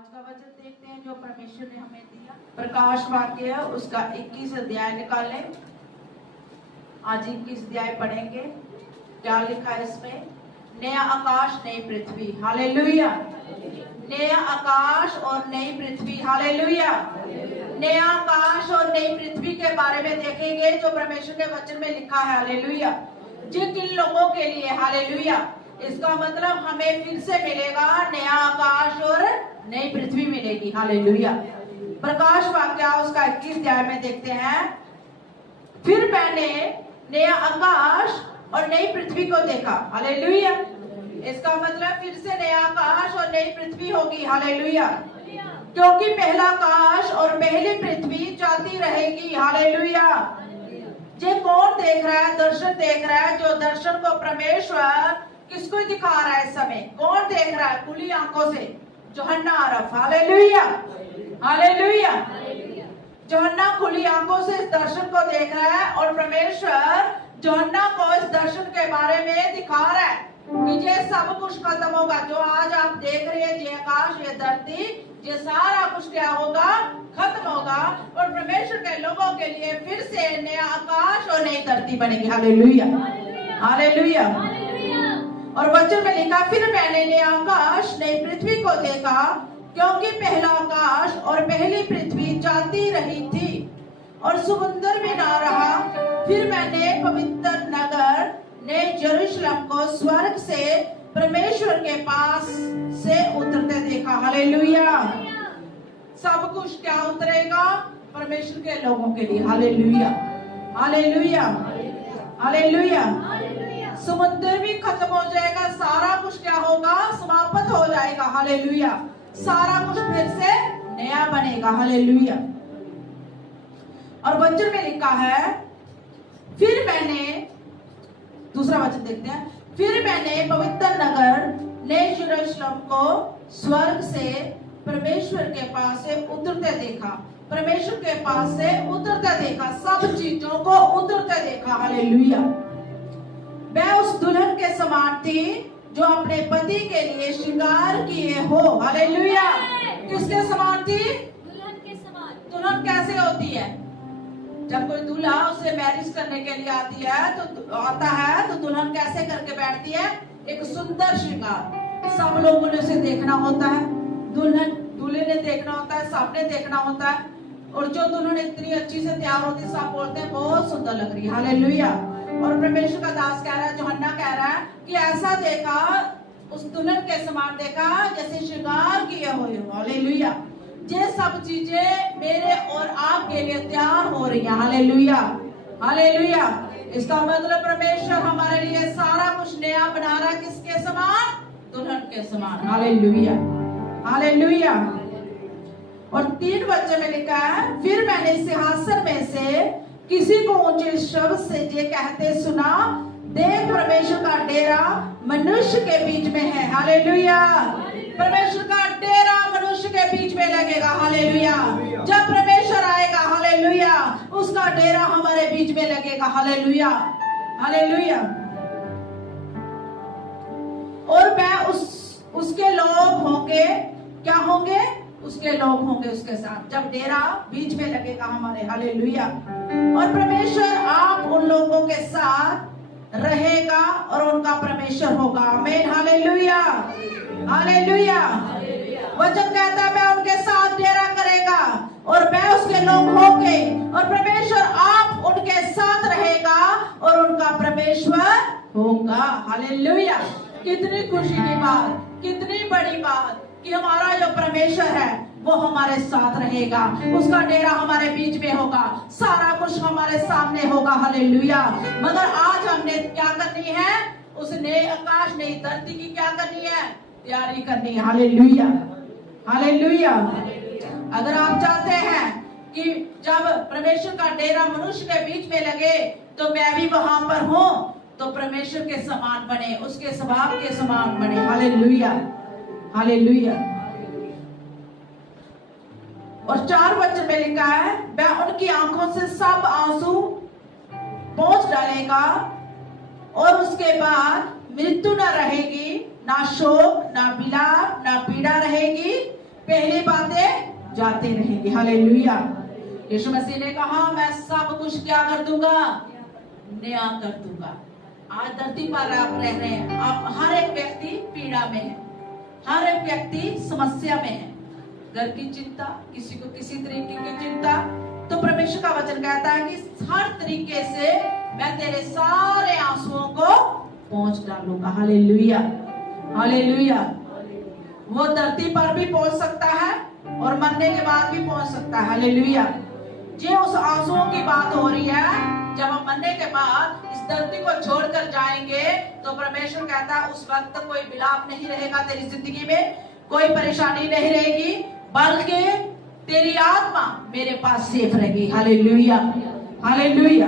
आज का वचन देखते हैं जो परमेश्वर ने हमें दिया। प्रकाश वाक्य उसका 21 अध्याय निकालें। आज 21 अध्याय पढ़ेंगे। क्या लिखा है इसमें? नया आकाश नई पृथ्वी। हालेलुया। नया आकाश और नई पृथ्वी। हालेलुया। नया आकाश और नई पृथ्वी के बारे में देखेंगे जो परमेश्वर के वचन में लिखा है। हालेलुया। जिन लोगों के लिए, हालेलुया, इसका मतलब हमें फिर से मिलेगा नया आकाश और नई पृथ्वी मिलेगी। हालेलुया। प्रकाश वाक्य उसका 21 अध्याय में देखते हैं। फिर मैंने नया आकाश और नई पृथ्वी को देखा। हालेलुया। इसका मतलब फिर से नया आकाश और नई पृथ्वी होगी। हालेलुया। क्योंकि पहला आकाश और पहली पृथ्वी जाती रहेगी। हालेलुया। ये कौन देख रहा है? दर्शन देख रहा है। जो दर्शन को परमेश्वर किसको दिखा रहा है इस समय? कौन देख रहा है? खुली आंखों से यूहन्ना आरफ। हालेलुया। हालेलुया। यूहन्ना खुली आंखों से इस दर्शन को देख रहा है और परमेश्वर यूहन्ना को इस दर्शन के बारे में दिखा रहा है कि ये सब कुछ खत्म होगा। जो आज आप देख रहे हैं, ये आकाश, ये धरती, ये सारा कुछ क्या होगा? खत्म होगा और परमेश्वर के लोगों के लिए फिर से नया आकाश और नई धरती बनेगी। हालेलुया। हालेलुया। और वचन में लिखा, फिर मैंने नया आकाश नई पृथ्वी को देखा, क्योंकि पहला आकाश और पहली पृथ्वी जाती रही थी और समुद्र भी ना रहा। फिर मैंने पवित्र नगर नए यरूशलेम को स्वर्ग से परमेश्वर के पास से उतरते देखा। हालेलुया। सब कुछ क्या उतरेगा? परमेश्वर के लोगों के लिए। हालेलुया। हालेलुया। हालेलुया। समुद्र भी खत्म हो जाएगा। सारा कुछ क्या होगा? समाप्त हो जाएगा। हालेलुया। सारा कुछ फिर से नया बनेगा। हालेलुया। और वचन में लिखा है, फिर मैंने, दूसरा वचन देखते हैं। फिर मैंने पवित्र नगर नए यरूशलेम को स्वर्ग से परमेश्वर के पास से उतरते देखा। परमेश्वर के पास से उतरते देखा। सब चीजों को उतरते देखा। हालेलुया। मैं उस दुल्हन के समान थी जो अपने पति के लिए श्रृंगार किए हो। हालेलुया। किसके समान थी? दुल्हन के समान। दुल्हन कैसे होती है? जब कोई दूल्हा उसे मैरिज करने के लिए आता है तो दुल्हन कैसे करके बैठती है? एक सुंदर श्रृंगार। सब लोगों ने उसे देखना होता है। दूल्हे ने देखना होता है, सबने देखना होता है। और जो दुल्हन इतनी अच्छी से तैयार होती है, सब बोलते हैं बहुत सुंदर लग रही है। हालेलुया। और परमेश्वर का दास कह रहा है, यूहन्ना कह रहा है कि ऐसा देखा, उस दुल्हन के समान देखा जैसे श्रृंगार किए हुए हो। हालेलुया। ये सब चीजें मेरे और आपके लिए तैयार हो रही है। हालेलुया। हालेलुया। इसका मतलब परमेश्वर हमारे लिए सारा कुछ नया बना रहा है। किसके समान? दुल्हन के समान। हालेलुया। हालेलुया। और 3 वचन में लिखा है, फिर मैंने सिंहासन में से किसी को ऊंचे शब्द से ये कहते सुना, देख परमेश्वर का डेरा मनुष्य के बीच में है। हालेलुया। परमेश्वर का डेरा मनुष्य के बीच में लगेगा। हालेलुया। जब परमेश्वर आएगा, हालेलुया, उसका डेरा हमारे बीच में लगेगा। हालेलुया। हालेलुया। और मैं उसके लोग होंगे। क्या होंगे? उसके लोग होंगे उसके साथ, जब डेरा बीच में लगेगा हमारे। हालेलुया। और परमेश्वर आप उन लोगों के साथ रहेगा और उनका परमेश्वर होगा। आमीन। हालेलुया। हालेलुया। वचन कहता है, मैं उनके साथ डेरा करेगा और मैं उसके लोग होंगे और परमेश्वर आप उनके साथ रहेगा और उनका परमेश्वर होगा। हालेलुया। कितनी खुशी की बात, कितनी बड़ी बात कि हमारा जो परमेश्वर है वो हमारे साथ रहेगा। उसका डेरा हमारे बीच में होगा। सारा कुछ हमारे सामने होगा। हालेलुया। मगर आज हमने क्या करनी है? उस नए आकाश नई धरती की क्या करनी है? तैयारी करनी है। हालेलुया। हालेलुया। अगर आप चाहते हैं कि जब परमेश्वर का डेरा मनुष्य के बीच में लगे तो मैं भी वहां पर हूं, तो परमेश्वर के समान बने, उसके स्वभाव के समान बने। हालेलुया। हालेलुया। और 4 वचन में लिखा है, वह उनकी आंखों से सब आंसू पोंछ डालेगा और उसके बाद मृत्यु न रहेगी, ना शोक, ना विलाप, ना पीड़ा रहेगी। पहली बातें जाती रहेंगी। हालेलुया। यीशु मसीह ने कहा मैं सब कुछ क्या कर दूंगा, नया कर दूंगा। आज धरती पर आप रह रहे हैं, आप हर एक व्यक्ति पीड़ा में है, हर एक व्यक्ति समस्या में है, घर की चिंता, किसी को किसी तरीके की चिंता। तो परमेश्वर का वचन कहता है कि हर तरीके से मैं तेरे सारे आंसुओं को पहुंच डालूंगा। Hallelujah, hallelujah. वो धरती पर भी पहुंच सकता है और मरने के बाद भी पहुंच सकता है। हालेलुया। ये उस आंसुओं की बात हो रही है, जब हम मरने के बाद इस धरती को छोड़कर जाएंगे तो परमेश्वर कहता है उस वक्त कोई विलाप नहीं रहेगा तेरी जिंदगी में, कोई परेशानी नहीं रहेगी, बल्कि तेरी आत्मा मेरे पास सेफ रहेगी। Hallelujah, hallelujah.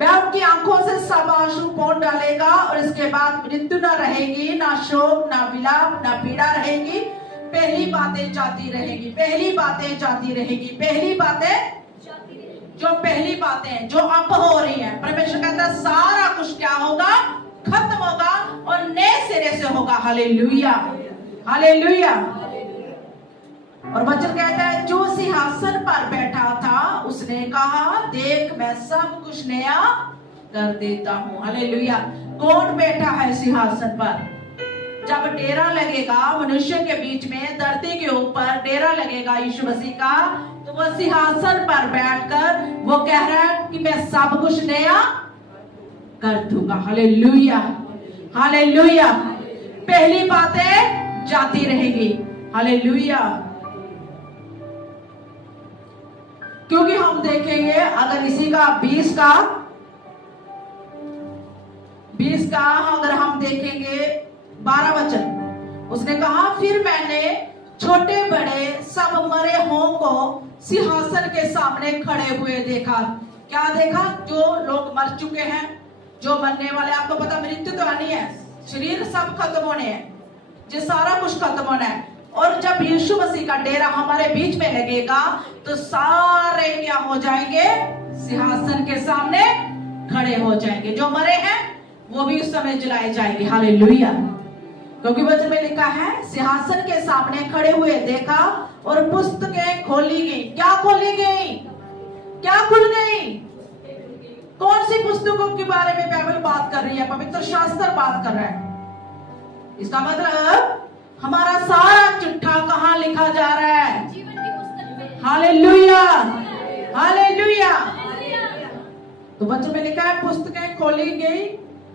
वह उनकी आंखों से सब आंसू पोंछ डालेगा और इसके बाद मृत्यु न रहेगी, ना शोक, ना विलाप, ना पीड़ा रहेगी। पहली बातें जाती रहेगी, पहली बातें जाती रहेगी, पहली बातें जो पहली बातें जो अब हो रही है, परमेश्वर कहता है सारा कुछ क्या होगा, खत्म होगा और नए सिरे से होगा। Hallelujah, hallelujah. और वचन कहता है जो सिंहासन पर बैठा था उसने कहा देख मैं सब कुछ नया कर देता हूँ। हालेलुया। कौन बैठा है सिंहासन पर? जब डेरा लगेगा मनुष्य के बीच में, धरती के ऊपर डेरा लगेगा यीशु मसीह का, तो वह सिंहासन पर बैठकर वो कह रहा है कि मैं सब कुछ नया कर दूंगा। Hallelujah, hallelujah. पहली बातें जाती रहेगी। हालेलुया। क्योंकि हम देखेंगे अगर इसी का 20 का अगर हम देखेंगे 12 वचन, उसने कहा फिर मैंने छोटे बड़े सब मरे हों को सिंहासन के सामने खड़े हुए देखा। क्या देखा? जो लोग मर चुके हैं, जो मरने वाले, आपको पता मृत्यु तो आनी है, शरीर सब खत्म होने हैं, जो सारा कुछ खत्म होना है। और जब यीशु मसीह का डेरा हमारे बीच में लगेगा तो सारे क्या हो जाएंगे? सिंहासन के सामने खड़े हो जाएंगे। जो मरे हैं वो भी उस समय जलाए जाएंगे। हालेलुया। क्योंकि वचन में लिखा है सिंहासन के सामने खड़े हुए देखा और पुस्तकें खोली गई। क्या खोली गई? क्या खुल गई? कौन सी पुस्तकों के बारे में बाइबल बात कर रही है? पवित्र शास्त्र बात कर रहा है। इसका मतलब हमारा सारा चिट्ठा कहाँ लिखा जा रहा है? जीवन की पुस्तक में। Hallelujah, hallelujah. तो वचन में लिखा है पुस्तकें खोली गई,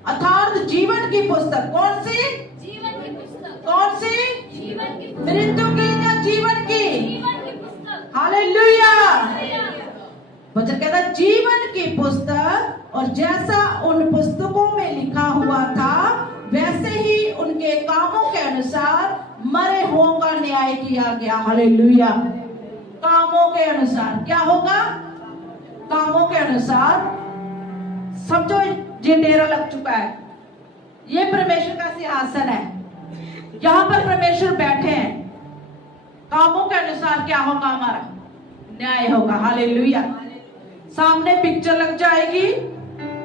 अर्थात जीवन की पुस्तक। कौन सी? जीवन की पुस्तक। कौन सी? जीवन की पुस्तक। मृत्यु की या जीवन की? जीवन की पुस्तक। हालेलुया। वचन कहता है जीवन की पुस्तक, और जैसा उन पुस्तकों में लिखा हुआ था वैसे ही उनके कामों के अनुसार मरे हों का न्याय किया गया। हालेलुया। कामों के अनुसार क्या होगा? कामों के अनुसार। समझो ये डेरा लग चुका है, ये परमेश्वर का सिंहासन है, यहाँ पर परमेश्वर बैठे हैं। कामों के अनुसार क्या होगा? हमारा न्याय होगा। हालेलुया। सामने पिक्चर लग जाएगी,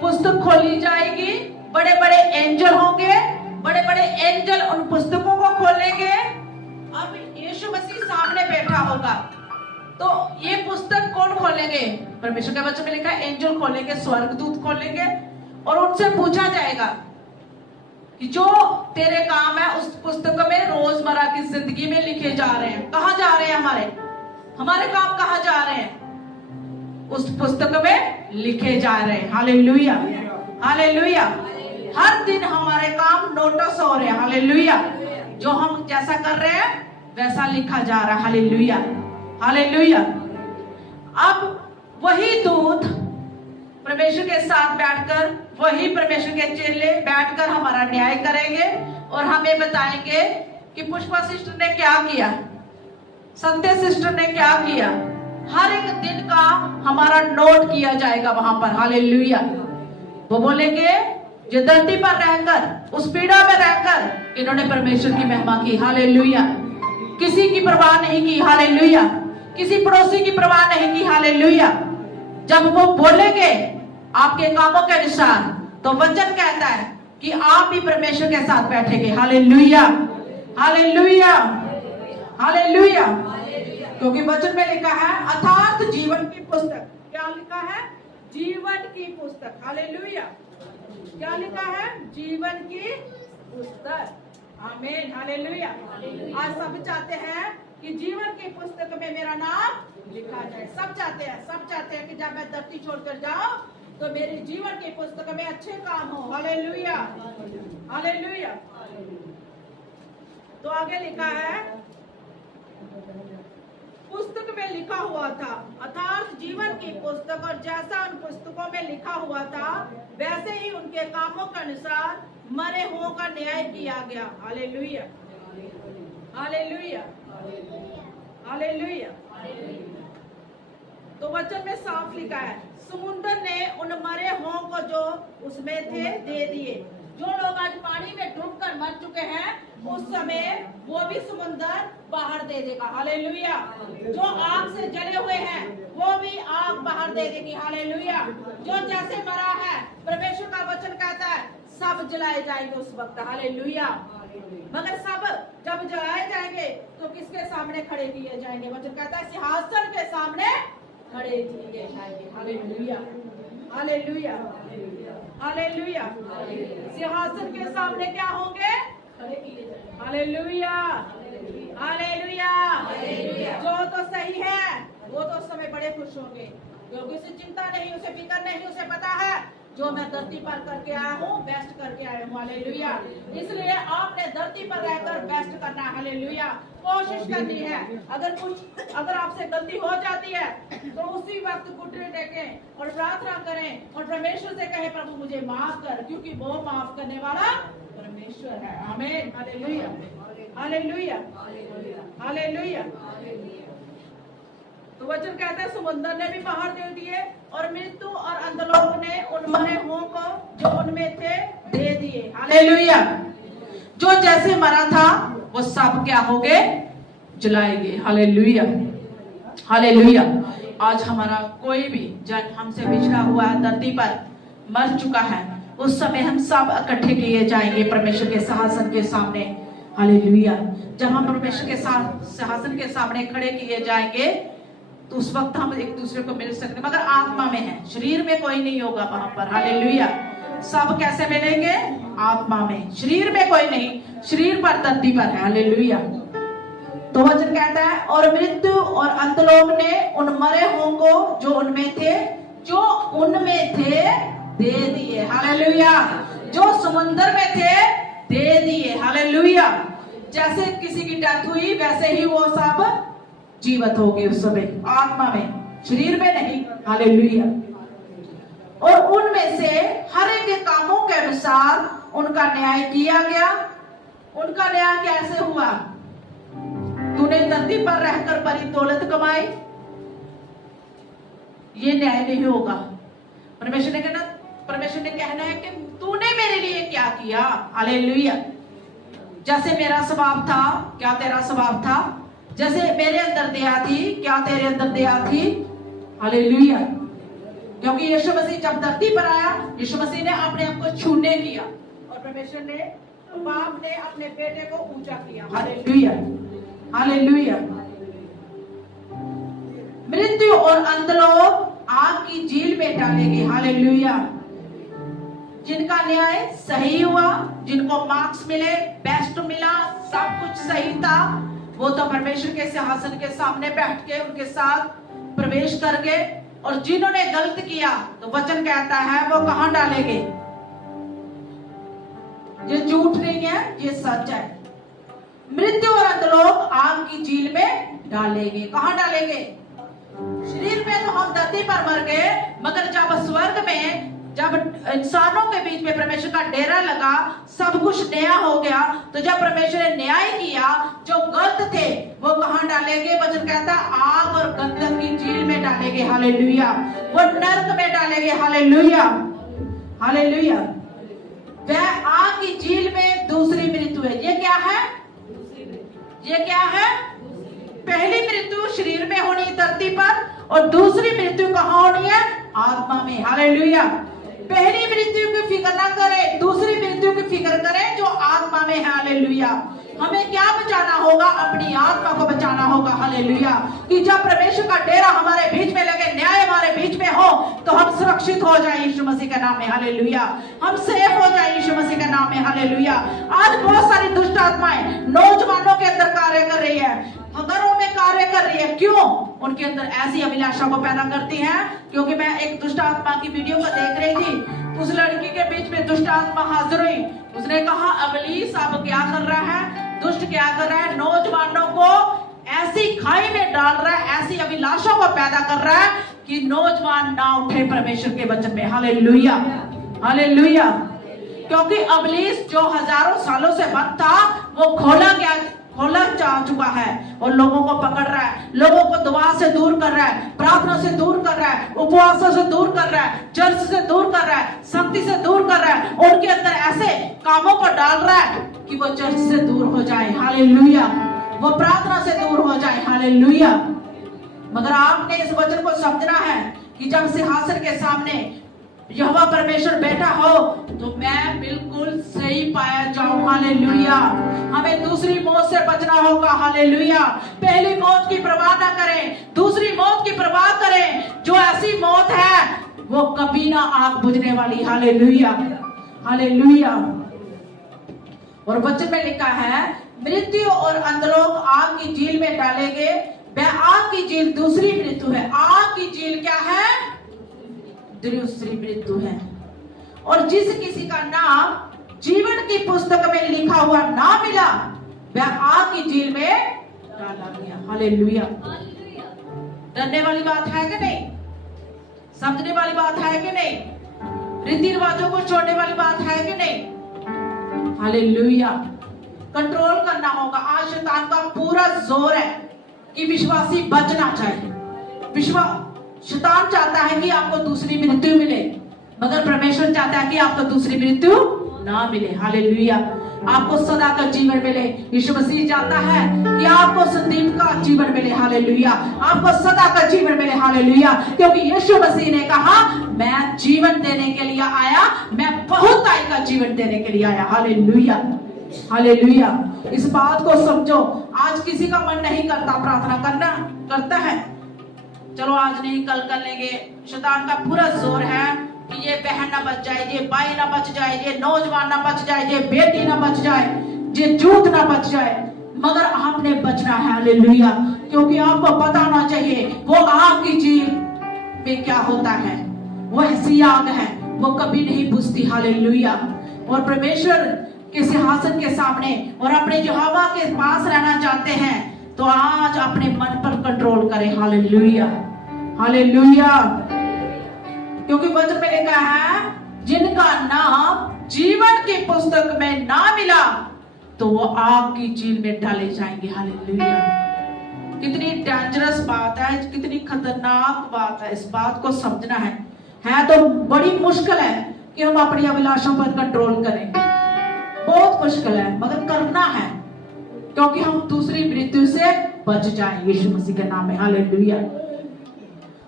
पुस्तक खोली जाएगी, बड़े बड़े एंजल होंगे, बड़े बड़े एंजल उन पुस्तकों को खोलेंगे। अब यीशु मसीह सामने बैठा होगा तो ये पुस्तक कौन खोलेंगे? परमेश्वर के वचन में लिखा है एंजल खोलेंगे, स्वर्गदूत खोलेंगे और उनसे पूछा जाएगा कि जो तेरे काम है उस पुस्तक में रोजमर्रा की जिंदगी में लिखे जा रहे हैं। कहाँ जा रहे हैं? हमारे काम कहाँ जा रहे हैं? उस पुस्तक में लिखे जा रहे हैं। Hallelujah, hallelujah. हर दिन हमारे काम नोटिस हो रहे हैं। हालेलुया। जो हम जैसा कर रहे हैं वैसा लिखा जा रहा है। Hallelujah, hallelujah. अब वही दूत परमेश्वर के साथ बैठकर, वही परमेश्वर के चेले बैठकर हमारा न्याय करेंगे और हमें बताएंगे कि पुष्पा सिस्टर ने क्या किया, सत्य सिस्टर ने क्या किया। हर एक दिन का हमारा नोट किया जाएगा वहां पर। हालेलुया। वो बोलेंगे जो धरती पर रहकर, उस पीड़ा में रहकर इन्होंने परमेश्वर की महिमा की। हालेलुया। किसी की परवाह नहीं की। हालेलुया। किसी पड़ोसी की परवाह नहीं की। हालेलुया। जब वो बोलेंगे आपके कामों के अनुसार, तो वचन कहता है कि आप भी परमेश्वर के साथ बैठेंगे। Hallelujah, hallelujah. हालेलुया। क्योंकि वचन में लिखा है अर्थात जीवन की पुस्तक। क्या लिखा है? जीवन की पुस्तक। हालेलुया। क्या लिखा है? जीवन की पुस्तक। आमीन। हालेलुया। आज सब चाहते हैं कि जीवन की पुस्तक में मेरा नाम लिखा जाए। सब चाहते हैं कि जब मैं धरती छोड़कर जाऊं तो मेरी जीवन की पुस्तक में अच्छे काम हो। हालेलुया। हालेलुया। तो आगे लिखा है पुस्तक में लिखा हुआ था अर्थात जीवन की पुस्तक, और जैसा उन पुस्तकों में लिखा हुआ था वैसे ही उनके कामों के अनुसार मरे हुओं का न्याय किया गया। हालेलुया। हालेलुया। हालेलुया। तो वचन में साफ लिखा है समुद्र ने उन मरे हुओं को जो उसमें थे दे दिए। जो लोग आज पानी में डूबकर मर चुके हैं उस समय वो भी समुद्र बाहर दे देगा। हालेलुया। जो आग से जले हुए हैं वो भी आग बाहर दे देगी। हालेलुया। जो जैसे मरा है परमेश्वर का वचन कहता है सब जलाए जाएंगे उस वक्त। हालेलुया। मगर सब जब जलाए जाएंगे तो किसके सामने खड़े किए जाएंगे? वचन कहता है सिंहासन के सामने खड़े किए जाएंगे। हालेलुया। हालेलुया। हालेलुया। सिंहासन के सामने क्या होंगे? खड़े किए जाएंगे। हालेलुया। हालेलुया। जो तो सही है वो तो उस समय बड़े खुश होंगे क्योंकि उसे चिंता नहीं, उसे फिक्र नहीं, उसे पता है जो मैं धरती पर करके आया हूँ बेस्ट करके आया हूँ। हालेलुया। इसलिए आपने धरती पर रहकर बेस्ट करना है। हालेलुया। कोशिश करनी है। अगर आपसे गलती हो जाती है तो उसी वक्त घुटने टेकें और प्रार्थना करें और परमेश्वर से कहें प्रभु मुझे माफ कर, क्योंकि वो माफ करने वाला परमेश्वर है। आमीन। हालेलुया। हालेलुया। हालेलुया। तो वचन कहता है समुद्र ने भी बाहर दे दिए और मृत्यु और अंधलोक ने उन मरे हुओं को जो उनमें थे दे दिए। हालेलुया। जो जैसे मरा था वो सब क्या हो गए? जलाए गए। हालेलुया। हालेलुया। आज हमारा कोई भी जन हमसे बिछड़ा हुआ है धरती पर मर चुका है उस समय हम सब इकट्ठे किए जाएंगे परमेश्वर के सिंहासन के सामने। हालेलुया। जब हम परमेश्वर के सिंहासन के सामने खड़े किए जाएंगे तो उस वक्त हम एक दूसरे को मिल सकते, मगर आत्मा में है, शरीर में कोई नहीं होगा वहां पर। हालेलुया। सब कैसे मिलेंगे? आत्मा में। शरीर में कोई नहीं, शरीर पर धरती पर है। हालेलुया। तो वचन कहता है और मृत्यु और अंतलोक ने उन मरे हुओं को जो उनमें थे दे दिए। हालेलुया। जो समुद्र में थे दे दिए। हालेलुया। जैसे किसी की डेथ हुई वैसे ही वो सब जीवित हो गए उस समय आत्मा में, शरीर में नहीं। हालेलुया। और उनमें से हर एक के कामों के अनुसार उनका न्याय किया गया। उनका न्याय कैसे हुआ? तूने धरती पर रहकर बड़ी दौलत कमाई, ये न्याय नहीं होगा। परमेश्वर ने कहना है कि तूने मेरे लिए क्या किया। हालेलुया। जैसे मेरा स्वभाव था क्या तेरा स्वभाव था? जैसे मेरे अंदर दया थी क्या तेरे अंदर दया थी? हालेलुया। क्योंकि यीशु मसीह जब धरती पर आया यीशु मसीह ने अपने आप को छूने किया और परमेश्वर ने बाप ने अपने बेटे को ऊंचा किया। हालेलुया। हालेलुया। मृत्यु और अंधलोक आग की झील में डालेंगे। हालेलुया। जिनका न्याय सही हुआ, जिनको मार्क्स मिले, बेस्ट मिला, सब कुछ सही था, वो तो परमेश्वर के सिंहासन के सामने बैठ के उनके साथ प्रवेश कर गए। और जिन्होंने गलत किया तो वचन कहता है वो कहां डालेंगे? ये झूठ नहीं है, ये सच है। मृत्यु और अंधलोक आग की झील में डालेंगे। कहां डालेंगे? शरीर में तो हम धरती पर मर गए, मगर जब स्वर्ग में जब इंसानों के बीच में परमेश्वर का डेरा लगा, सब कुछ नया हो गया, तो जब परमेश्वर ने न्याय किया जो गलत थे वो कहां डालेंगे? वचन कहता आग और गंधक की झील में डालेंगे। हालेलुया। वो नरक में डालेंगे। हालेलुया। हालेलुया। वह आग की झील में दूसरी मृत्यु है। ये क्या है? ये क्या है? पहली मृत्यु शरीर में होनी धरती पर और दूसरी मृत्यु कहां होनी है? आत्मा में। हालेलुया। पहली मृत्यु की फिक्र ना करें, दूसरी मृत्यु की फिक्र करें जो आत्मा में है। हालेलुया। हमें क्या बचाना होगा? अपनी आत्मा को बचाना होगा। हालेलुया। कि जब परमेश्वर का डेरा हमारे बीच में लगे, न्याय हमारे बीच में हो, तो हम सुरक्षित हो जाए यीशु मसीह के नाम में। हालेलुया। हम सेफ हो जाए यीशु मसीह के नाम में। हालेलुया। आज बहुत सारी दुष्ट आत्माएं नौजवानों के अंदर कार्य कर रही है, घरों में कार्य कर रही है। क्यों? उनके अंदर ऐसी अभिलाषा को पैदा करती है। क्योंकि मैं एक दुष्ट आत्मा की वीडियो को देख रही थी, उस लड़की के बीच में दुष्ट आत्मा हाजिर हुई। उसने कहा, अबलीस अब क्या कर रहा है? दुष्ट क्या कर रहा है? नौजवानों को ऐसी खाई में डाल रहा है, ऐसी अभिलाषा को पैदा कर रहा है कि नौजवान ना उठे परमेश्वर के वचन में। Hallelujah, hallelujah. क्योंकि अबलीस जो हजारों सालों से बंद था, वो खोला जा चुका है और लोगों को पकड़ रहा है, लोगों को दुआ से दूर कर रहा है, प्रार्थना से दूर कर रहा है, उपवासों से दूर कर रहा है, चर्च से दूर कर रहा है, संगति से दूर कर रहा है। उनके अंदर ऐसे कामों को डाल रहा है कि वो चर्च से दूर हो जाए। हालेलुया। वो प्रार्थना से दूर हो जाए। हालेलुया। मगर आपने इस वचन को समझना है कि जब सिंहासन के सामने यहोवा परमेश्वर बैठा हो, तो मैं बिल्कुल सही पाया जाऊं। हालेलुया। हमें दूसरी मौत से बचना होगा। हालेलुया। पहली मौत की परवाह ना करें, दूसरी मौत की परवाह करें, जो ऐसी मौत है वो कभी ना आग बुझने वाली। Hallelujah, hallelujah. और वचन में लिखा है, मृत्यु और अंधलोक आग की झील में डालेंगे। वह आग की झील दूसरी मृत्यु है। आग की झील क्या है? दूसरी मृत्यु है। और जिस किसी का नाम जीवन की पुस्तक में लिखा हुआ ना मिला, वह आग की झील में डाला गया। हालेलुया। डरने वाली बात है कि नहीं? समझने वाली बात है कि नहीं? रीति रिवाजों को छोड़ने वाली बात है कि नहीं? हालेलुया। कंट्रोल करना होगा। आज शैतान का पूरा जोर है कि विश्वासी बचना चाहिए। शैतान चाहता है कि आपको दूसरी मृत्यु मिले, मगर परमेश्वर चाहता है कि आपको दूसरी मृत्यु ना मिले। हालेलुया। आपको सदा का जीवन मिले। यीशु मसीह चाहता है कि आपको संदीप का जीवन मिले। हालेलुया। आपको सदा का जीवन मिले। हालेलुया। क्योंकि यीशु मसीह ने कहा, मैं जीवन देने के लिए आया, मैं बहुताई का जीवन देने के लिए आया। Hallelujah, hallelujah. इस बात को समझो। आज किसी का मन नहीं करता प्रार्थना करता है, चलो आज नहीं कल कर लेंगे। शैतान का पूरा जोर है कि ये बहन ना बच जाए, ये भाई ना बच जाए, ये नौजवान ना बच जाए, ये बेटी ना बच जाए, ये जूत ना बच जाए। मगर आपने बचना है। हालेलुया। क्योंकि आपको पता होना चाहिए वो आग की झील में क्या होता है। वो ऐसी आग है, वो कभी नहीं बुझती। हालेलुया। और परमेश्वर के सिंहासन के सामने और अपने यहोवा के पास रहना चाहते हैं, तो आज अपने मन पर कंट्रोल करें। Hallelujah, hallelujah. क्योंकि वचन में लिखा है, जिनका नाम जीवन की पुस्तक में ना मिला, तो वो आग की झील में डाले जाएंगे। हालेलुया। कितनी डेंजरस बात है, कितनी खतरनाक बात है। इस बात को समझना है तो बड़ी मुश्किल है कि हम अपनी अभिलाषाओं पर कंट्रोल करें। बहुत मुश्किल है, मगर करना है, क्योंकि हम दूसरी मृत्यु से बच जाएं यीशु मसीह के नाम में। हालेलुया।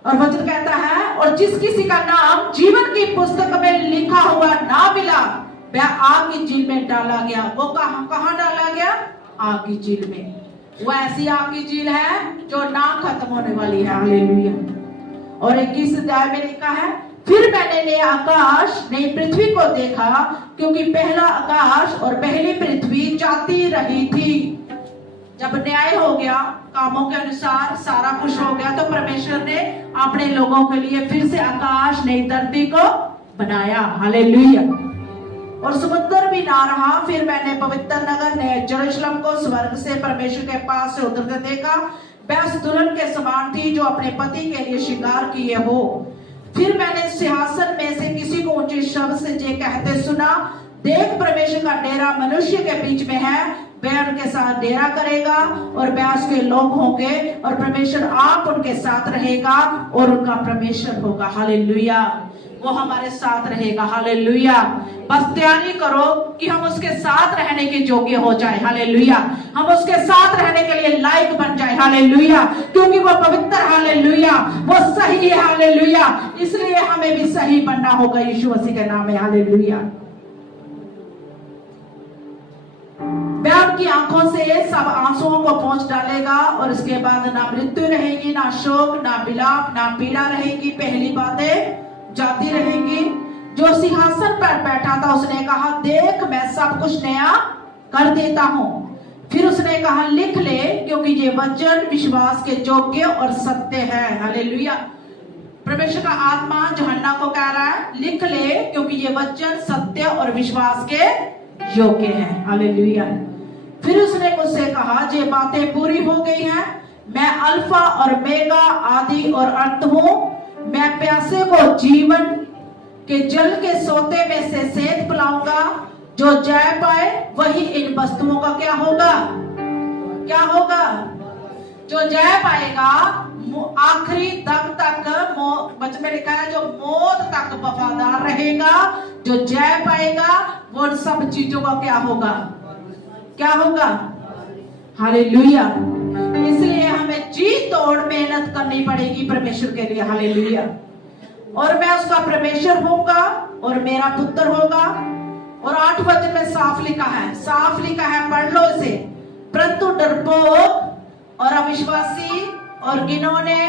और वचन कहता है, और जिस किसी का नाम जीवन की पुस्तक में लिखा हुआ ना मिला, वह आग की झील में डाला गया। वो कहां डाला गया? आग की झील में। वो ऐसी आग की झील है जो ना खत्म होने वाली है। हालेलुया। और 21 अध्याय में लिखा है, फिर मैंने नए आकाश नई पृथ्वी को देखा, क्योंकि पहला आकाश और पहली पृथ्वी जाती रही थी। जब न्याय हो गया, कामों के अनुसार सारा कुछ हो गया, तो परमेश्वर ने अपने लोगों के लिए फिर से आकाश नई धरती को बनाया। हालेलुया। और समुद्र भी ना रहा। फिर मैंने पवित्र नगर नए यरूशलेम को स्वर्ग से परमेश्वर के पास से उतरते देखा। वह उस दुल्हन के समान थी जो अपने पति के लिए श्रृंगार किए हो। फिर मैंने सिंहासन में से किसी को ऊंचे शब्द से ये कहते सुना, देख परमेश्वर का डेरा मनुष्य के बीच में है, वह उनके साथ डेरा करेगा और वह उसके लोग होंगे, और परमेश्वर आप उनके साथ रहेगा और उनका परमेश्वर होगा। हालेलुया। वो हमारे साथ रहेगा। हालेलुया। बस तैयारी करो कि हम उसके साथ रहने के योग्य हो जाए। हालेलुया। हम उसके साथ रहने के लिए लायक बन जाए। हालेलुया। क्योंकि वो पवित्र, हालेलुया, वो सही है। हालेलुया। इसलिए हमें भी सही बनना होगा यीशु मसीह के नाम में। हालेलुया। वह उनकी आंखों से सब आंसुओं को पोंछ डालेगा और इसके बाद ना मृत्यु रहेगी, ना शोक, ना विलाप, ना पीड़ा रहेगी, पहली बातें जाती रहेंगी। जो सिंहासन पर बैठा था उसने कहा, देख मैं सब कुछ नया कर देता हूं। फिर उसने कहा, लिख ले, क्योंकि ये वचन विश्वास के योग्य और सत्य है। हालेलुया। परमेश्वर का आत्मा यूहन्ना को कह रहा है, लिख ले, क्योंकि ये वचन सत्य और विश्वास के योग्य है। हालेलुया। फिर उसने मुझसे कहा, ये बातें पूरी हो गई हैं। मैं अल्फा और ओमेगा, आदि और अंत हूं। मैं प्यासे को जीवन के जल के सोते में से सेध पिलाऊंगा। जो जय पाए वही इन वस्तुओं का क्या होगा? क्या होगा? जो जय पाएगा, आखिरी दम तक, वचन में लिखा है, जो मौत तक वफादार रहेगा, जो जय पाएगा वो उन सब चीजों का क्या होगा? क्या होगा? हालेलुया। इसलिए हमें जी तोड़ मेहनत करनी पड़ेगी परमेश्वर के लिए। हालेलुया। और मैं उसका परमेश्वर होऊंगा और मेरा पुत्र होगा। और 8 वचन में साफ लिखा है, साफ लिखा है, पढ़ लो इसे। परंतु डरपोक और अविश्वासी और घिनौने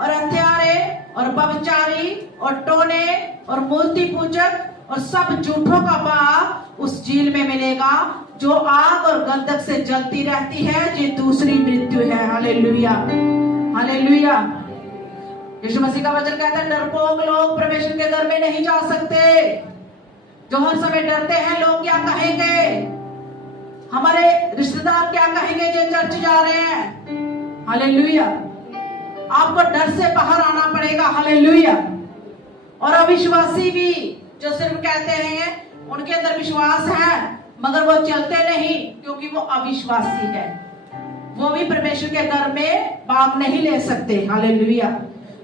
और हत्यारे और व्यभिचारी और टोने और मूर्ति पूजक और सब झूठों का भाग उस झील में मिलेगा, जो आग और गंधक से जलती रहती है। ये दूसरी मृत्यु है। हालेलुया। हालेलुया। यीशु मसीह का वचन कहता है, डरपोक लोग परमेश्वर के घर में नहीं जा सकते। जो हर समय डरते हैं, लोग क्या कहेंगे, हमारे रिश्तेदार क्या कहेंगे जो चर्च जा रहे हैं। हालेलुया। आपको डर से बाहर आना पड़ेगा। हालेलुया। और अविश्वासी भी, जो सिर्फ कहते हैं उनके अंदर विश्वास है मगर वो चलते नहीं, क्योंकि वो अविश्वासी है, वो भी परमेश्वर के घर में भाग नहीं ले सकते। हालेलुया।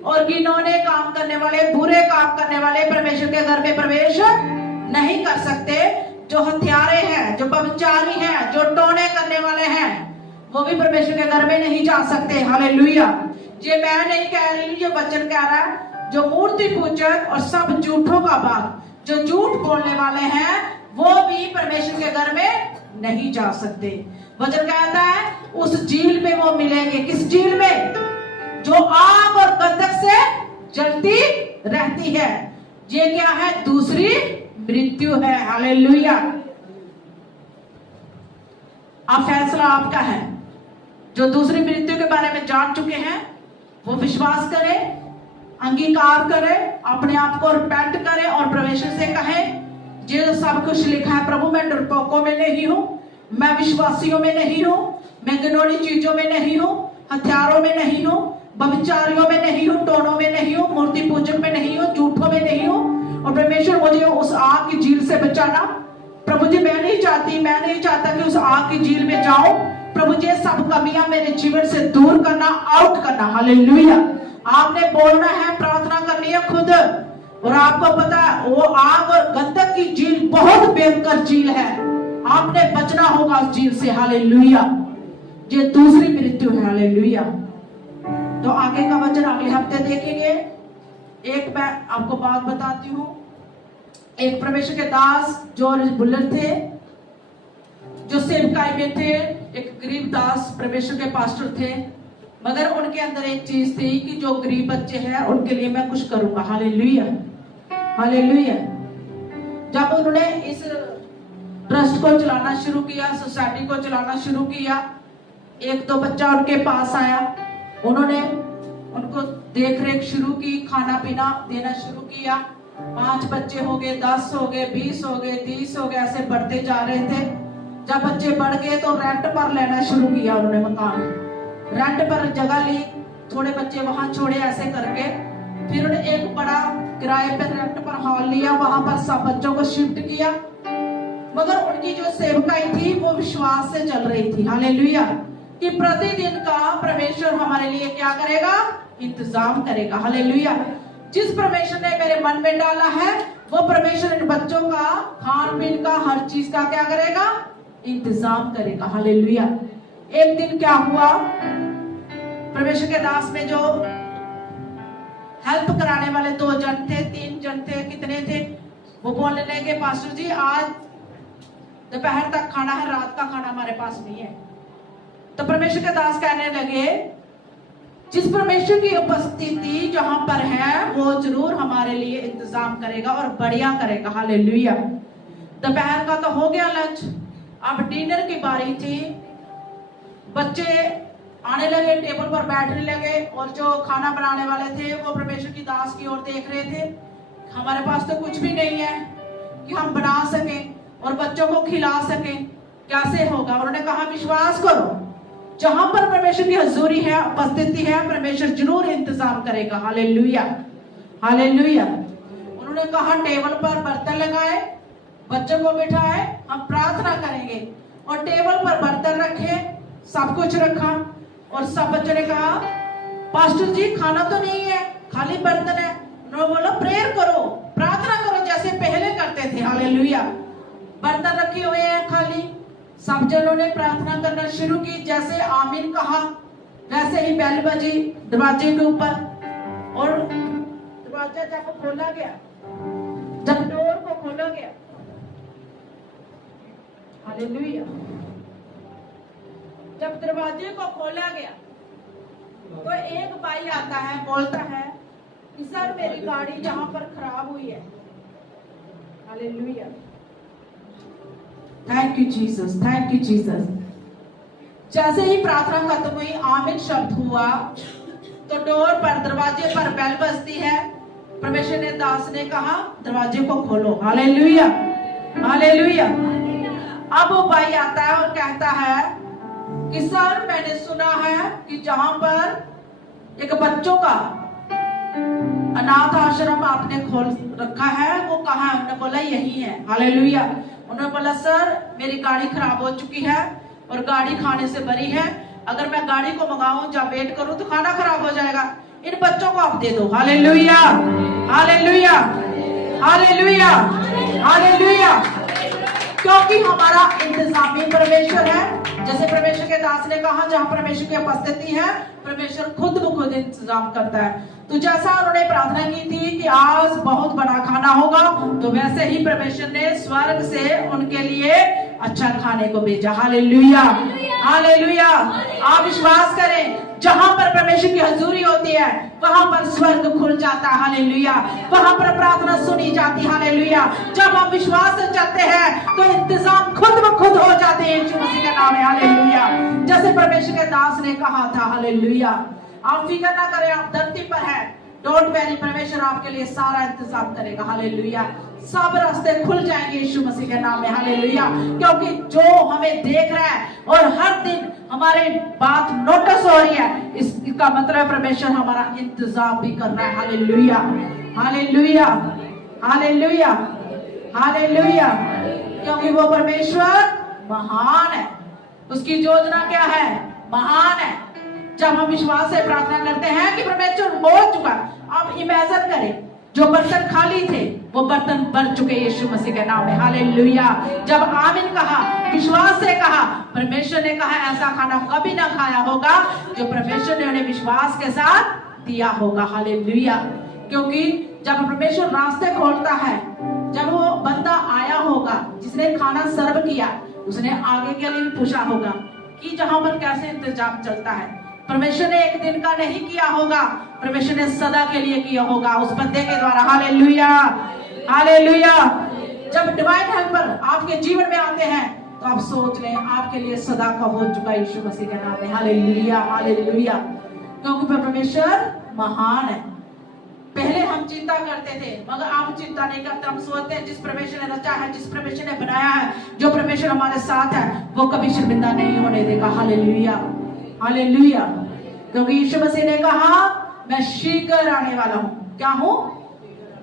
और घिनौने काम करने वाले, बुरे काम करने वाले परमेश्वर के घर में प्रवेश नहीं कर सकते। जो हत्यारे हैं, जो व्यभिचारी हैं, जो टोने करने वाले हैं, वो भी परमेश्वर के घर में नहीं जा सकते। हालेलुया। ये मैं नहीं कह रही हूं, ये वचन कह रहा है। जो मूर्ति पूजक और सब झूठों का भाग, जो झूठ बोलने वाले हैं, वो भी परमेश्वर के घर में नहीं जा सकते। वचन कहता है उस झील में वो मिलेंगे। किस झील में? जो आग और गंधक से जलती रहती है। ये क्या है? दूसरी मृत्यु है। हालेलुया। अब फैसला आपका है। जो दूसरी मृत्यु के बारे में जान चुके हैं वो विश्वास करें, अंगीकार करें, अपने आप को रिपेंट करें और परमेश्वर से कहें, जो सब कुछ लिखा है, प्रभु मैं डरपोकों में नहीं हूं, मैं विश्वासियों में नहीं हूं, मैं घिनौनी चीजों में नहीं हूं, हथियारों में नहीं हूं, व्यभिचारियों में नहीं हूं, टोनों में नहीं हूं, मूर्ति पूजक में नहीं हूं, झूठों में नहीं हूं। और परमेश्वर मुझे उस आग की झील से बचाना। प्रभु जी मैं नहीं चाहता कि उस आग की झील में जाऊं। प्रभु जी सब कमियां मेरे जीवन से दूर करना, आउट करना। हालेलुया। आपने बोलना है, प्रार्थना करनी है खुद। और आपको पता है वो आग और गंधक की झील बहुत भयंकर झील है, आपने बचना होगा उस झील से। हालेलुया। ये दूसरी मृत्यु है। हालेलुया। तो आगे का वचन अगले हफ्ते देखेंगे। एक मैं आपको बात बताती हूँ। एक परमेश्वर के दास जॉर्ज बुलर थे, जो सेवकाई में थे। एक गरीब दास परमेश्वर के पास्टर थे, मगर उनके अंदर एक चीज थी कि जो गरीब बच्चे हैं उनके लिए मैं कुछ करूंगा। हालेलुया। हालेलुया। जब उन्होंने इस ट्रस्ट को चलाना शुरू किया, सोसाइटी को चलाना शुरू किया, एक तो बच्चा उनके पास आया, उन्होंने उनको देख रेख शुरू की, खाना पीना देना शुरू किया। 5 बच्चे हो गए, 10 हो गए, 20 हो गए, 30 हो गए, ऐसे बढ़ते जा रहे थे। जब बच्चे बढ़ गए तो रेंट पर लेना शुरू किया उन्होंने मकान, रेंट पर जगह ली, थोड़े बच्चे वहां छोड़े, ऐसे करके फिर उन्होंने एक बड़ा किराए पर रेंट पर हॉल लिया, वहां पर सब बच्चों को शिफ्ट किया। मगर उनकी जो सेवकाई थी वो विश्वास से चल रही थी। हालेलुया। कि प्रतिदिन का परमेश्वर हमारे लिए क्या करेगा? इंतजाम करेगा। हालेलुया। जिस परमेश्वर ने मेरे मन में डाला है वो परमेश्वर इन बच्चों का खान पीन का, हर चीज का क्या करेगा? इंतजाम करेगा। हालेलुया। एक दिन क्या हुआ, परमेश्वर के दास में जो हेल्प कराने वाले 2 जन थे, 3 जन थे, कितने थे, वो बोलने लगे पास्टर जी आज दोपहर तक खाना है, रात का खाना हमारे पास नहीं है। तो परमेश्वर के दास कहने लगे, जिस परमेश्वर की उपस्थिति जहां पर है वो जरूर हमारे लिए इंतजाम करेगा और बढ़िया करेगा। हालेलुया। दोपहर का तो हो गया लंच, अब डिनर की बारी थी। बच्चे आने लगे, टेबल पर बैठने लगे, और जो खाना बनाने वाले थे वो परमेश्वर की दास की ओर देख रहे थे। हमारे पास तो कुछ भी नहीं है कि हम बना सकें और बच्चों को खिला सकें, कैसे होगा। उन्होंने कहा, विश्वास करो, जहां पर परमेश्वर की हजूरी है, उपस्थिति है, परमेश्वर जरूर इंतजाम करेगा। Hallelujah, hallelujah. उन्होंने कहा, टेबल पर बर्तन लगाए, बच्चों को बिठाए, हम प्रार्थना करेंगे। और टेबल पर बर्तन रखे, सब कुछ रखा, और सब बच्चों ने कहा, पास्टर जी खाना तो नहीं है, खाली बर्तन है। उन्होंने बोला, प्रेयर करो, प्रार्थना करो जैसे पहले करते थे। हालेलुया। बर्तन रखे हुए हैं खाली, सब जनों ने प्रार्थना करना शुरू की। जैसे आमीन कहा वैसे ही बेल बजी दरवाजे के ऊपर, और दरवाजा जब खोला गया, जब डोर को खोला गया, हालेलुया, जब दरवाजे को खोला गया तो एक भाई आता है, बोलता है कि सर मेरी गाड़ी जहां पर खराब हुई है। Hallelujah, thank you Jesus, thank you Jesus. जैसे ही प्रार्थना खत्म हुई, आमीन शब्द हुआ, तो डोर पर, दरवाजे पर बेल बजती है। परमेश्वर ने दास ने कहा, दरवाजे को खोलो। Hallelujah, hallelujah. अब वो भाई आता है और कहता है कि सर मैंने सुना है कि जहां पर एक बच्चों का अनाथ आश्रम आपने खोल रखा है, वो कहाँ है? उन्होंने बोला यही है। हालेलुया। उन्होंने बोला, सर मेरी गाड़ी खराब हो चुकी है और गाड़ी खाने से भरी है, अगर मैं गाड़ी को मंगाऊं या वेट करूं तो खाना खराब हो जाएगा, इन बच्चों को आप दे दो। Hallelujah, hallelujah, hallelujah, hallelujah. क्योंकि हमारा इंतजामी परमेश्वर है। जैसे परमेश्वर के दास ने कहा, जहां परमेश्वर की उपस्थिति है, परमेश्वर खुद ब खुद इंतजाम करता है। तो जैसा उन्होंने प्रार्थना की थी कि आज बहुत बड़ा खाना होगा, तो वैसे ही परमेश्वर ने स्वर्ग से उनके लिए अच्छा खाने को भेजा। Hallelujah, hallelujah. आप विश्वास करें, जहां पर परमेश्वर की हजूरी होती है वहां पर स्वर्ग खुल जाता है। हालेलुया। वहां पर प्रार्थना सुनी जाती है। हालेलुया। जब हम विश्वास से चलते हैं तो इंतजाम खुद ब खुद हो जाते हैं, यीशु मसीह का नाम है। हालेलुया। जैसे परमेश्वर के दास ने कहा था। हालेलुया। आप फिक्र ना करें, आप धरती पर है, डोंट वेरी, परमेश्वर आपके लिए सारा इंतजाम करेगा। हालेलुया। सब रास्ते खुल जाएंगे यीशु मसीह के नाम में। हालेलुया। क्योंकि जो हमें देख रहा है और हर दिन हमारे बात नोटिस हो रही है, इसका मतलब परमेश्वर हमारा इंतजाम भी कर रहा है। Hallelujah, hallelujah, hallelujah, hallelujah. क्योंकि वो परमेश्वर महान है, उसकी योजना क्या है? महान है। जब हम विश्वास से प्रार्थना करते हैं कि परमेश्वर हो चुका, आप इमेजिन करें, जो बर्तन खाली थे वो बर्तन भर चुके यीशु मसीह के नाम में। हालेलुया। जब आमीन कहा, विश्वास से कहा, परमेश्वर ने कहा ऐसा खाना कभी ना खाया होगा जो परमेश्वर ने उन्हें विश्वास के साथ दिया होगा। हालेलुया। क्योंकि जब परमेश्वर रास्ते खोलता है, जब वो बंदा आया होगा जिसने खाना सर्व किया, उसने आगे के लिए भी पूछा होगा कि जहां पर कैसे इंतजाम चलता है। परमेश्वर ने एक दिन का नहीं किया होगा, परमेश्वर ने सदा के लिए किया होगा उस बंदे के द्वारा। Hallelujah, hallelujah. जब डिवाइन हेल्पर आपके जीवन में आते हैं तो आप सोच लें आपके लिए सदा का हो चुका यीशु मसीह के नाम में। Hallelujah, hallelujah. क्योंकि परमेश्वर महान है। पहले हम चिंता करते थे, मगर आप चिंता नहीं करते। हम सोचते हैं जिस परमेश्वर ने रचा है, जिस परमेश्वर ने बनाया है, जो परमेश्वर हमारे साथ है, वो कभी शर्मिंदा नहीं होने देगा। Hallelujah, hallelujah. क्योंकि यीशु मसीह ने कहा, मैं शीघ्र आने वाला हूं। क्या हूं?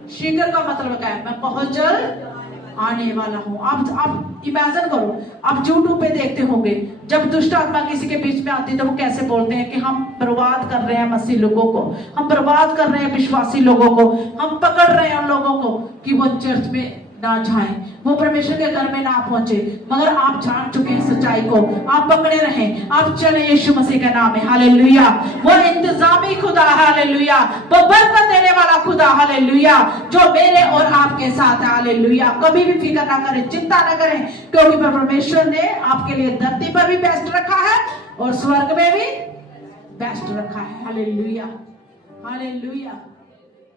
शीघ्र का मतलब क्या है? मैं बहुत जल्द आने वाला हूं। आप इमेजिन करो, आप यूट्यूब पे देखते होंगे, जब दुष्ट आत्मा किसी के बीच में आती है तो वो कैसे बोलते हैं कि हम बर्बाद कर रहे हैं मसीह लोगों को, हम बर्बाद कर रहे हैं विश्वासी लोगों को, हम पकड़ रहे हैं उन लोगों को कि वो चर्च में ना जाएं, वो परमेश्वर के घर में ना पहुंचे, मगर आप जान चुके हैं सच्चाई को, आप पकड़े रहें, आप चले यीशु मसीह का नाम है। हालेलुया। वो इंतजामी खुदा, हालेलुया, वो बरकत देने वाला खुदा, हालेलुया, जो मेरे और आपके साथ है। हालेलुया। कभी भी फिक्र ना करें, चिंता ना करें, क्योंकि परमेश्वर ने आपके लिए धरती पर भी बेस्ट रखा है और स्वर्ग में भी बेस्ट रखा है। Hallelujah, hallelujah,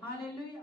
hallelujah.